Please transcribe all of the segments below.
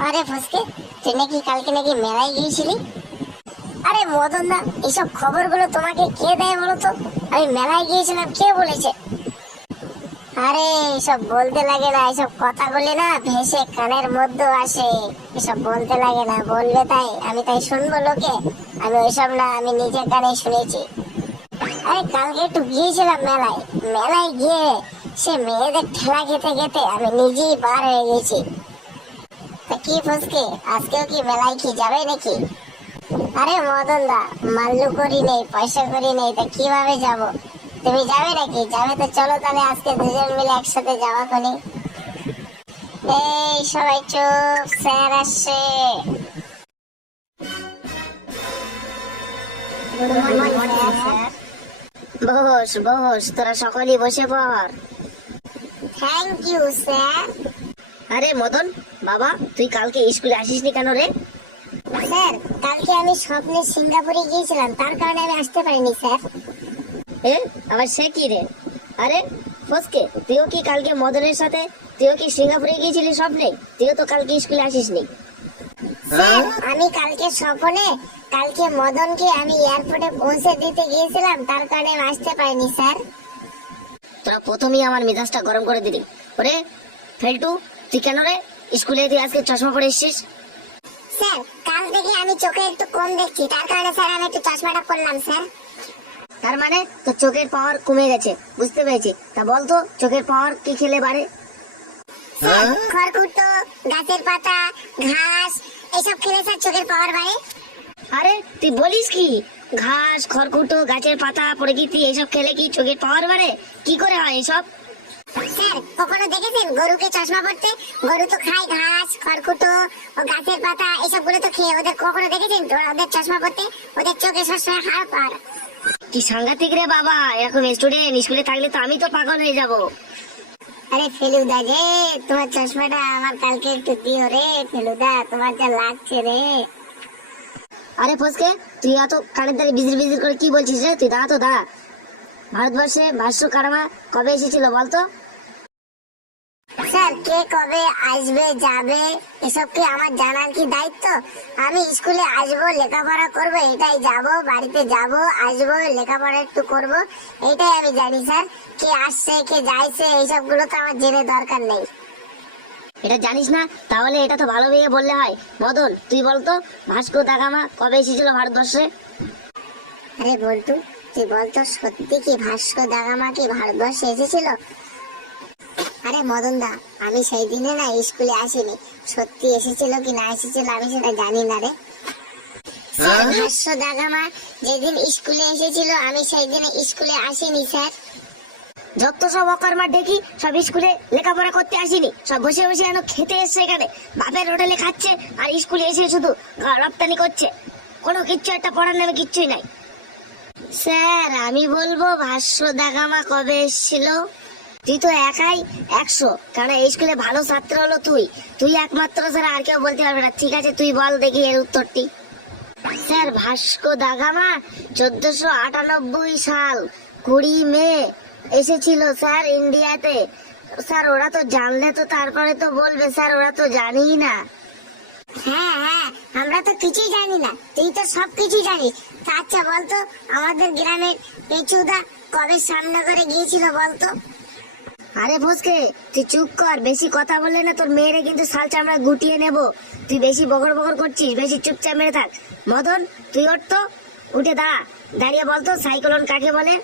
আরে ফসকে, তুই নাকি কালকে নাকি মেলায় গিয়েছিলি? আরে মদন দা এইসব খবরগুলো তোমাকে কে দেয় বলো তো? আমি মেলায় গিয়েছিলাম, কে বলেছে? আরে এসব বলতে লাগে না, এসব কথা বলে না ভেসে কানের মধ্যে আসে। এসব বলতে লাগে না, বলবে তাই, আমি তাই শুনব লোকে। আমি ওইসব না, আমি নিজের কানে শুনেছি। আরে কালকে একটু গিয়েছিলাম মেলায়। মেলায় গিয়ে সে মেয়েদের ঠেলা খেতে খেতে আমি নিজেই বার হয়ে গেছি। কি ফসকে? আজকেও কি মেলায় কি যাবে নাকি? আরে মদন দা মাল্লু করি নেই পয়সা করি নেই তা কীভাবে যাব? তুমি যাবে নাকি? যাবে তো চলো তাহলে আজকে দুজন মিলে একসাথে যাওয়া কোনি এই সবাই চুপ স্যার আসছে। বস বস তোরা সকলেই বসে পড়। থ্যাংক ইউ স্যার আরে মদন বাবা তুই কালকে স্কুলে আসিসনি কেন রে? স্যার কালকে আমি স্বপ্নে সিঙ্গাপুরে গিয়েছিলাম তার কারণে আমি আসতে পারিনি স্যার। এ আবার সে কি রে? আরে ফসকে তুইও কি কালকে মদনের সাথে তুইও কি সিঙ্গাপুরে গিয়েছিলি স্বপ্নে? তুইও তো কালকে স্কুলে আসিসনি। স্যার আমি কালকে স্বপ্নে কালকে মদনকে আমি এয়ারপোর্টে পৌঁছে দিতে গিয়েছিলাম তার কারণে আমি আসতে পারিনি স্যার। তোরা প্রথমেই আমার মেজাজটা গরম করে দিলি। ওরে ফেলটু তুই কেন রে? স্কুলে তুই আজকে চশমা পরে এসছিস? স্যার কাল থেকে আমি চোখে একটু কম দেখছি। তার কারণে স্যার আমি একটু চশমাটা পরলাম স্যার। তার মানে তোর চোখের পাওয়ার কমে গেছে বুঝতে পেরেছি। তা বলতো চোখের পাওয়ার কি খেলে বাড়ে? খড়কুটো গাছের পাতা ঘাস এসব খেলে স্যার চোখের পাওয়ার বাড়ে। আরে তুই বলিস কি? ঘাস খড়কুটো গাছের পাতা প্রকৃতি এইসব খেলে কি চোখের পাওয়ার বাড়ে? কি করে হয় এসব? কখনো দেখেছেন? গরুকে চশমা পড়তে গরু তো খায় ঘাস খড়কুটো গাছের পাতা এসবগুলো তো খেয়ে ওদের কখনো দেখেছেন? ওদের চশমা পড়তে ওদের চোখে সবসময় হাড় পাওয়ার কি সাংঘাতিক রে বাবা এরকম স্টুডেন্ট স্কুলে থাকলে তো আমি তো পাগল হয়ে যাব। আরে ফেলুদা যে তোমার চশমাটা আমার কালকে একটু দিও রে ফেলুদা তোমার যা লাগছে রে। আরে ফসকে তুই এত কানের দ্বারে বিজির বিজির করে কি বলছিস রে? তুই দাঁড়া তো দাঁড়া। ভারতবর্ষে ভাষ্য কারামা কবে এসেছিল বলতো? স্যার কে কবে আসবে যাবে এসব কি আমার জানার কি দায়িত্ব? আমি স্কুলে আসব লেখাপড়া করব এটাই যাব বাড়িতে যাব আসব লেখাপড়া একটু করব এটাই আমি জানি স্যার। কে আসছে কে যাইছে এইসবগুলো তো আমার জেনে দরকার নেই। এটা জানিস না? তাহলে এটা তো ভালো ভেবে বললে হয়। মদন তুই বলতো ভাস্কো দাগামা কবে এসেছিল ভারতবর্ষে? আরে বল্টু তুই বলতো সত্যি কি ভাস্কো দাগামা কি ভারতবর্ষে এসেছিল? আরে মদন দা আমি সেই দিনে না স্কুলে আসিনি। সত্যি এসেছিল কি না এসেছিল আমি সেটা জানি না রে। স্যার ভাস্কো দাগামা যেদিন স্কুলে এসেছিল আমি সেই দিনে স্কুলে আসিনি স্যার। যত সব অকর্মার দেখি সব স্কুলে লেখাপড়া করতে আসিনি। সব বসে বসে যেন খেতে এসছে এখানে। বাপের হোটেলে খাচ্ছে আর স্কুলে এসে শুধু রপ্তানি করছে। কোনো কিচ্ছু একটা পড়ার নামে কিচ্ছুই নাই। স্যার আমি বলব ভাষ্য দাগামা কবে এসেছিল? তুই তো একাই একশো। কারণ এই স্কুলে ভালো ছাত্র হলো তুই। তুই একমাত্র স্যার আর কেউ বলতে পারবে না। ঠিক আছে, তুই বল দেখি এর উত্তরটি। স্যার, ভাস্কো দাগামা চোদ্দশো আটানব্বই সাল, কুড়ি মে এসেছিল স্যার ইন্ডিয়াতে। স্যার, ওরা তো জানলে তো তারপরে তো বলবে, স্যার, ওরা তো জানিই না। হ্যাঁ হ্যাঁ আমরা তো কিছুই জানি না। তুই তো সব কিছুই জানিস। আচ্ছা বলতো, আমাদের গ্রামের পেচুদা কবে সামনে করে গিয়েছিল, বলতো? আরে ফসকে তুই চুপ কর বেশি কথা বললে না তোর মেয়েরে কিন্তু শাল চামড়া গুটিয়ে নেব। তুই বেশি বকর বকর করছিস বেশি চুপচাপ মেরে থাক। মদন তুই ওঠ তো উঠে দাঁড়া। দাঁড়িয়ে বলতো সাইক্লোন কাকে বলে?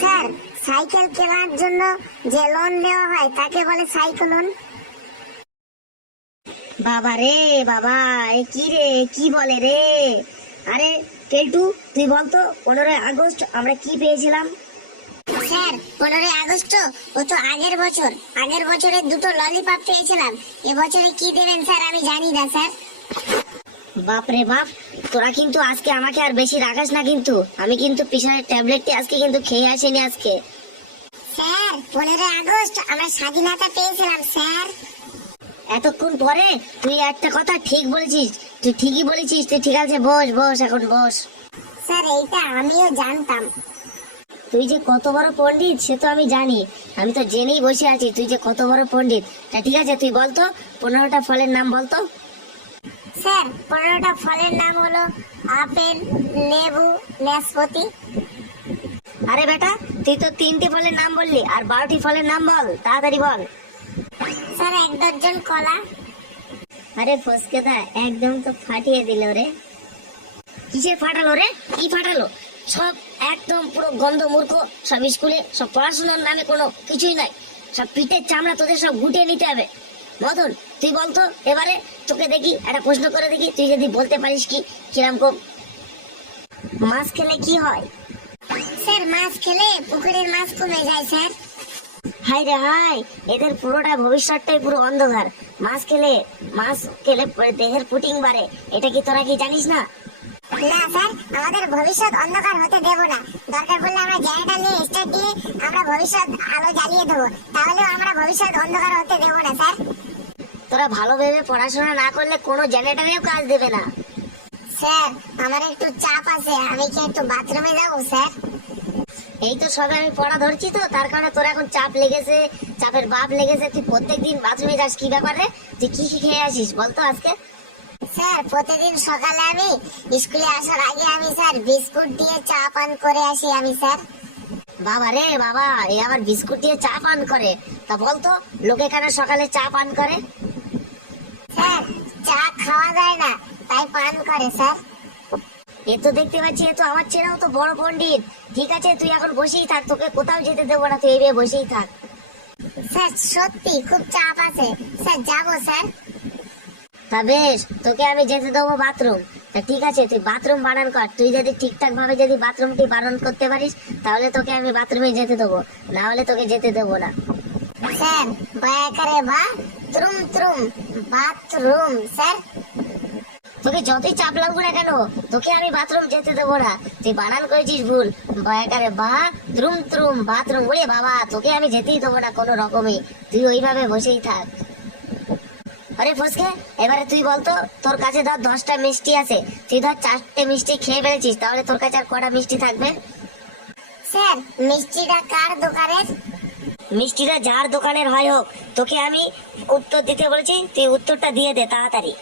স্যার সাইকেল কেনার জন্য যে লোন নেওয়া হয় তাকে বলে সাইক্লোন বাবা রে বাবা এ কি রে কি বলে রে? আরে কেলটু তুই বলতো পনেরোই আগস্ট আমরা কি পেয়েছিলাম? স্যার পনেরোই আগস্ট ও তো আগের বছর। আগের বছরে দুটো ললিপপ পেয়েছিলাম এবছরে কি দেবেন স্যার আমি জানি না স্যার। বাপ রে বাপ তোরা কিন্তু আজকে আমাকে আর বেশি রাখাস না কিন্তু। আমি কিন্তু পিছনের ট্যাবলেটটি আজকে কিন্তু খেয়ে আসিনি আজকে। স্যার পনেরোই আগস্ট আমরা স্বাধীনতা পেয়েছিলাম স্যার। এতক্ষণ পরে তুই একটা কথা ঠিক বলেছিস তুই ঠিকই বলেছিস তুই ঠিক আছে বস বস এখন বস। স্যার এইটা আমিও জানতাম। তুই যে কত বড় পণ্ডিত সে তো আমি জানি। আমি তো জেনেই বসে আছি তুই যে কত বড় পণ্ডিত। তা ঠিক আছে তুই বলতো পনেরোটা ফলের নাম বলতো স্যার পনেরোটা ফলের নাম হলো আপেল লেবু নাশপাতি। আরে বেটা তুই তো তিনটি ফলের নাম বললি আর বারোটি ফলের নাম বল তাড়াতাড়ি বল। স্যার এক দর্জন কলা। আরে ফসকেদা একদম তো ফাটিয়ে দিল রে। কিসের ফাটালো রে? কি ফাটালো? সব একদম পুরো গন্ধ মূর্খ। সব স্কুলে সব পড়াশোনার নামে কোনো কিছুই নাই। সব পিঠের চামড়া তোদের সব গুটিয়ে নিতে হবে। মদন তুই বলতো এবারে তোকে দেখি একটা প্রশ্ন করে দেখি তুই যদি বলতে পারিস কি কিরাম কম মাছ খেলে কি হয়? স্যার মাছ খেলে পুকুরের মাছ কমে যায় স্যার। হাই রে হাই এদের পুরোটা ভবিষ্যৎটাই পুরো অন্ধকার। মাছ খেলে মাছ খেলে দেহের পুটিং বাড়ে। এটা কি তোরা কি জানিস না? না স্যার আমাদের ভবিষ্যৎ অন্ধকার হতে দেব না। দরকার পড়লে আমরা জেনারেটর নিয়ে স্টার্ট দিয়ে আমরা ভবিষ্যৎ আলো জ্বালিয়ে দেবো। তাহলেও আমরা ভবিষ্যৎ অন্ধকার হতে দেব না স্যার। তোরা ভালো ভেবে পড়াশোনা না করলে কোনো জেনারেটরেও কাজ দেবে না। স্যার আমার একটু চাপ আছে আমি কি একটু বাথরুমে যাব স্যার? এই তো সবে আমি পড়া ধরছি তো তার কারণে তোর এখন চাপ লেগেছে চাপের বাপ লেগেছে। তুই প্রত্যেকদিন বাথরুমে যাস কি ব্যাপার? তুই কি কি খেয়ে আসিস বলতো আজকে। স্যার প্রতিদিন সকালে আমি স্কুলে আসার আগে আমি স্যার বিস্কুট দিয়ে চা পান করে আসি আমি স্যার। বাবা রে বাবা এই আবার বিস্কুট দিয়ে চা পান করে? তা বলতো লোকে কেন সকালে চা পান করে? স্যার চা খাওয়া যায় না তাই পান করে স্যার। এ তো দেখতে পাচ্ছি এ তো আমার ছেলেও তো বড় পণ্ডিত। ঠিক আছে তুই এখন বসেই থাক তোকে কোথাও যেতে দেবো না তুই এইভাবে বসেই থাক। স্যার সত্যি খুব চাপ আছে। স্যার যাব স্যার। তা বেশ তোকে আমি যেতে দেবো বাথরুম। তা ঠিক আছে তুই বাথরুম বানান কর। তুই যদি ঠিকঠাক ভাবে যদি বাথরুমটি বারণ করতে পারিস তাহলে তোকে আমি বাথরুমে যেতে দেবো। না হলে তোকে যেতে দেবো না। স্যার দয়া করে বা ত্রুম ত্রুম বাথরুম স্যার। তোকে যতই চাপ লাগুক না কেন তোকে আমি বাথরুম যেতে দেবো না। তুই বানান করেছিস ভুল। বয়াকারে বা ত্রুম ত্রুম বাথরুম। বলে বাবা তোকে আমি যেতেই দেবো না কোনো রকমই তুই ওইভাবে বসেই থাক। আরে ফসকে এবারে তুই বলতো তোর কাছে ধর দশটা মিষ্টি আছে। তুই ধর চারটে মিষ্টি খেয়ে ফেলেছিস তাহলে তোর কাছে আর কটা মিষ্টি থাকবে? স্যার মিষ্টিটা কার দোকানের? মিষ্টিটা যার দোকানের হয় হোক তোকে আমি উত্তর দিতে বলেছি তুই উত্তরটা দিয়ে দে তাড়াতাড়ি।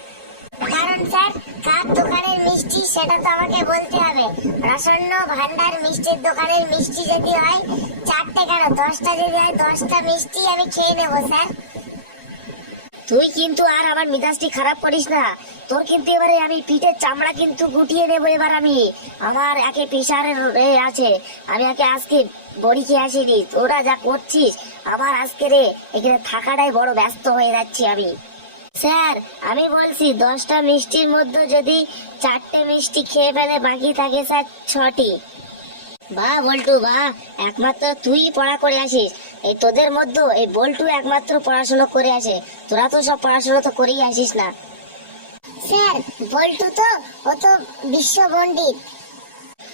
কারণ স্যার কার দোকানের মিষ্টি সেটা তো আমাকে বলতে হবে। প্রসন্ন ভান্ডার মিষ্টির দোকানের মিষ্টি যদি হয় চারটে কেন? দশটা যদি হয় দশটা মিষ্টি আমি খেয়ে নেব স্যার। তুই কিন্তু আর আমার মিজাজটি খারাপ করিস না। তোর কিন্তু এবারে আমি পিঠের চামড়া কিন্তু গুটিয়ে নেব এবার আমি। আমার একে প্রেশারের এ আছে। আমি একে আজকে বড়ি খেয়ে আসিনি তোরা যা করছিস, আমার আজকে রে এখানে থাকাটাই বড় ব্যস্ত হয়ে যাচ্ছি আমি। স্যার, আমি বলছি দশটা মিষ্টির মধ্যে যদি চারটে মিষ্টি খেয়ে ফেলে বাকি থাকে, স্যার, ছটি। বা বল্টু বা একমাত্র তুই পড়া করে আসিস। এই তোদের মধ্যে এই বল্টু একমাত্র পড়াশোনা করে আসে। তোরা তো সব পড়াশোনা তো করেই আসিস না। স্যার বল্টু তো ও তো বিশ্ব পণ্ডিত।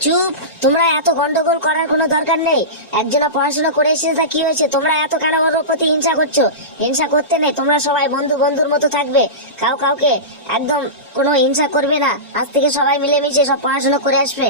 চুপ তোমরা এত গন্ডগোল করার কোনো দরকার নেই। একজনা পড়াশোনা করে এসেছে তা কি হয়েছে তোমরা এত কেন ওর প্রতি হিংসা করছ? হিংসা করতে নেই তোমরা সবাই বন্ধু বন্ধুর মতো থাকবে। কাউ কাউকে একদম কোনো হিংসা করবে না। আজ থেকে সবাই মিলেমিশে সব পড়াশোনা করে আসবে।